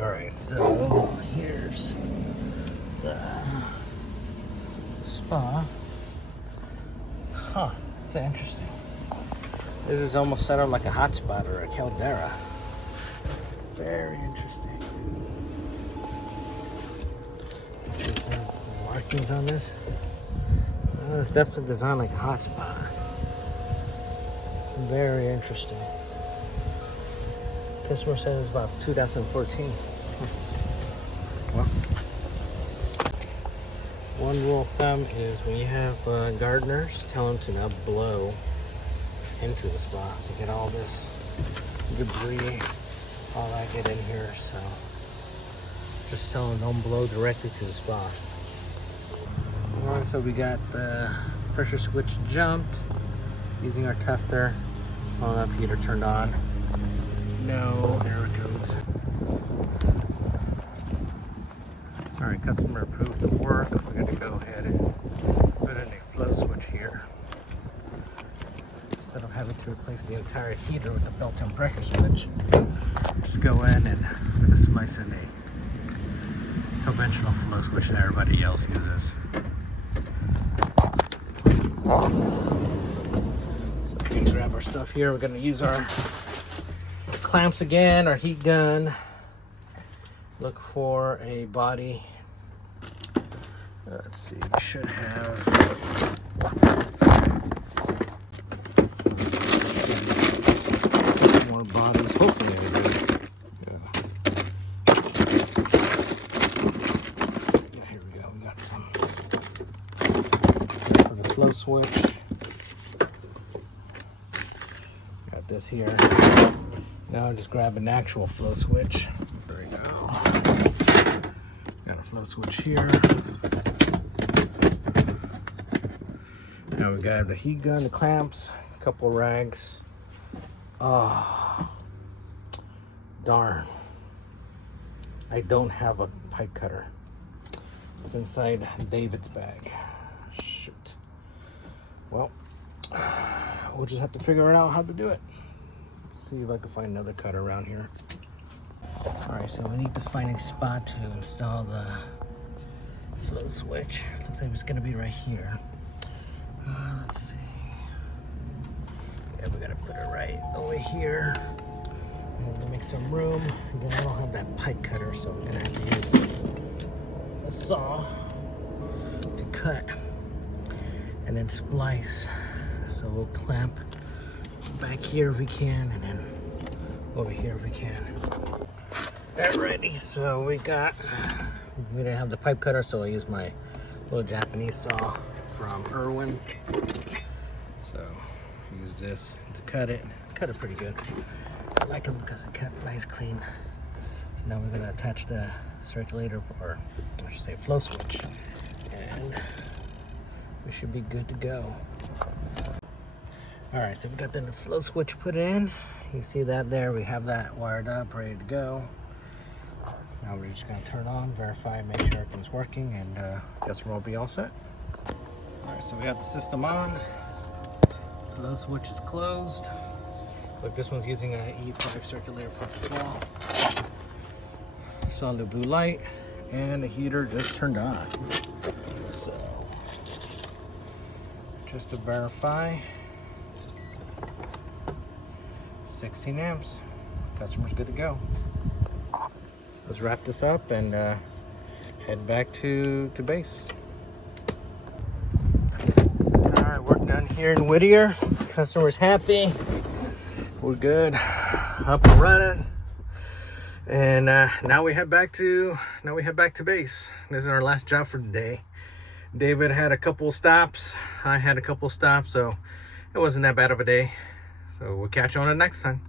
Alright, so here's the spa. Huh, it's interesting. This is almost set up like a hot spot or a caldera. Very interesting. See some markings on this. It's definitely designed like a hot spot. Very interesting. Customer said it's about 2014. Well, one rule of thumb is when you have gardeners, tell them to not blow into the spa. You get all this debris, all that get in here, so just tell them don't blow directly to the spa. Alright, so we got the pressure switch jumped using our tester. All that heater turned on. No, there it goes. Alright, customer approved the work. We're going to go ahead and put in a flow switch here. Instead of having to replace the entire heater with the built-in pressure switch, just go in and we're going to splice in a conventional flow switch that everybody else uses. So we're going to grab our stuff here. We're going to use our clamps again, our heat gun. Look for a body. Let's see, we should have more bodies. Hopefully I do. Yeah, here we go. We got some for the flow switch. Got this here. Now I'll just grab an actual flow switch. There we go. Got a flow switch here. Now we got the heat gun, the clamps, a couple of rags. Oh, darn. I don't have a pipe cutter. It's inside David's bag. Shoot. Well, we'll just have to figure out how to do it. See if I can find another cutter around here. Alright, so we need to find a spot to install the flow switch. Looks like it's going to be right here. Let's see. Yeah, we gotta put it right over here. We have to make some room. Again, I don't have that pipe cutter, so we're gonna have to use a saw to cut and then splice. So we'll clamp back here if we can, and then over here if we can. Alrighty, so we didn't have the pipe cutter, so I used my little Japanese saw from Irwin. So use this to cut it pretty good. I like them because it cut nice clean. So now we're gonna attach the circulator, or I should say flow switch, and we should be good to go. All right, so we got the flow switch put in. You see that there, we have that wired up, ready to go. Now we're just gonna turn on, verify, make sure everything's working, and customer will be all set. All right, so we got the system on. Flow switch is closed. Look, this one's using an E5 circulator pump as well. Saw the blue light, and the heater just turned on. So, just to verify, 16 amps. Customer's good to go. Let's wrap this up and head back to base. All right, work done here in Whittier. Customer's happy. We're good, up and running. And now we head back to base. This is our last job for the day. David had a couple of stops. I had a couple of stops, so it wasn't that bad of a day. So we'll catch you on the next time.